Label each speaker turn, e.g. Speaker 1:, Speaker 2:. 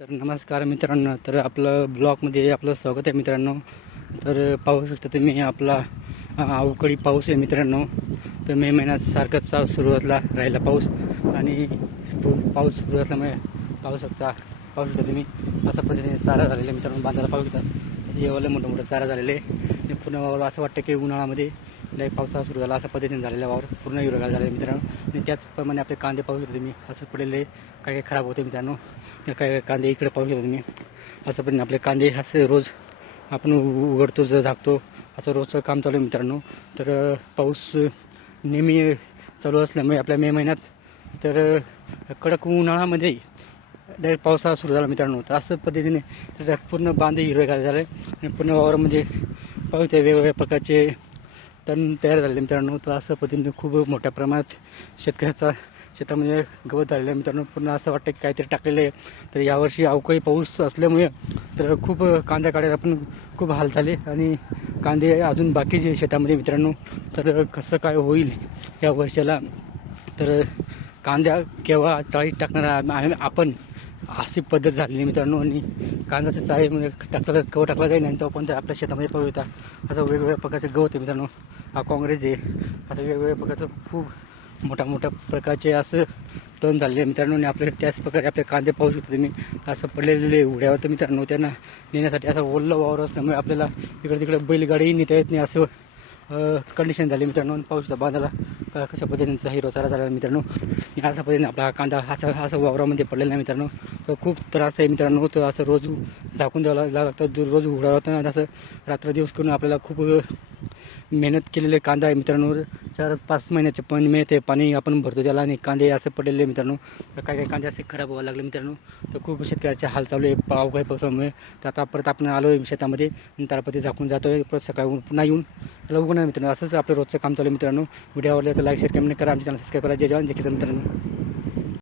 Speaker 1: तर नमस्कार मित्रांनो तर आपलं ब्लॉगमध्ये आपलं स्वागत आहे मित्रांनो. तर पाहू शकता तुम्ही आपला अवकाळी पाऊस आहे मित्रांनो. तर मे महिन्यात सारखाच सुरुवातला राहिला पाऊस. आणि पु- पाऊस सुरू असल्यामुळे पाहू शकता पाहू शकता तुम्ही अशा पद्धतीने चारा झालेला आहे मित्रांनो बांधायला पाहू शकता. एवढं मोठं मोठं चारा झालेले आहे. आणि पूर्ण वावर असं वाटतं की उन्हाळ्यामध्ये लय पावसाळा सुरू झाला अशा पद्धतीने झालेला वावर पूर्ण हिरवगार झालेला मित्रांनो. आणि त्याचप्रमाणे आपले कांदे पाहू शकता तुम्ही असं पडलेले काही खराब होते मित्रांनो. काय कांदे इकडे पाहू शकता तुम्ही. असं पण आपले कांदे असे रोज आपण उ- उघडतो ज- झाकतो. असं रोजचं काम चालू आहे मित्रांनो. तर पाऊस नेहमी चालू असल्यामुळे आपल्या मे महिन्यात तर कडक उन्हाळ्यामध्ये डायरेक्ट पावसाळा सुरू झाला मित्रांनो. तर असं पद्धतीने तर पूर्ण बांधे हिरवेगार झाले आणि पूर्ण वावरामध्ये पाहू त्या वेगवेगळ्या प्रकारचे तण तयार झाले मित्रांनो. तर असं पद्धतीने खूप मोठ्या प्रमाणात शेतकऱ्याचा शेतामध्ये गवत झालेलं आहे. मित्रांनो पूर्ण असं वाटतं की काहीतरी टाकलेलं आहे. तर यावर्षी अवकाळी पाऊस असल्यामुळे तर खूप कांद्या काढायला पण खूप हाल झाले. आणि कांदे अजून बाकीचे शेतामध्ये मित्रांनो तर कसं काय होईल या वर्षाला? तर कांद्या केव्हा चाळीत टाकणार आपण अशी पद्धत झालेली मित्रांनो. आणि कांद्याच्या चाळीमध्ये म्हणजे टाकला गवत टाकला जाईल आणि तो पण ते आपल्या शेतामध्ये पाहू येतात असं वेगवेगळ्या प्रकारचे गवत आहे मित्रांनो. हा काँग्रेस आहे. असं वेगवेगळ्या प्रकारचं खूप मोठ्या मोठ्या प्रकारचे असं तण झालेले मित्रांनो आणि आपले त्याच प्रकारे आपले कांदे पाहू शकतो तुम्ही. असं पडलेले उड्यावर तर मित्रांनो त्यांना नेण्यासाठी असं ओल्लं वावर असल्यामुळे आपल्याला इकडे तिकडे बैलगाडीही नेता येत नाही असं कंडिशन झाली मित्रांनो. आणि पाऊस बांधायला कशा पद्धतीचा हिरो सारा झाला मित्रांनो. आणि अशा पद्धतीने आपला हा कांदा असा असं वावरामध्ये पडलेला आहे मित्रांनो. तर खूप त्रास आहे मित्रांनो. तर असं रोज झाकून द्यावं लागतं. रोज उघडावं लागतं. आणि असं रात्र दिवस करून आपल्याला खूप मेहनत केलेले कांदा आहे मित्रांनो. चार पाच महिन्याचे पण मिळते पाणी आपण भरतो त्याला आणि कांदे असे पडलेले मित्रांनो. तर काही काही कांदे असे खराब व्हायला लागले मित्रांनो. तर खूप शेतकऱ्याचे हाल चालू आहे पाव पावसामुळे. तर आता परत आपण आलो आहे शेतामध्ये तारापती झाकून जातो आहे परत सकाळी पुन्हा येऊन त्याला उघडणार मित्रांनो. असंच आपलं रोजचं काम चालू आहे मित्रांनो. व्हिडिओ आवडलं तर लाईक शेअर कमेंट करा. आमच्या चॅनल सबस्क्राईब करा. जय जवान जय किसान मित्रांनो.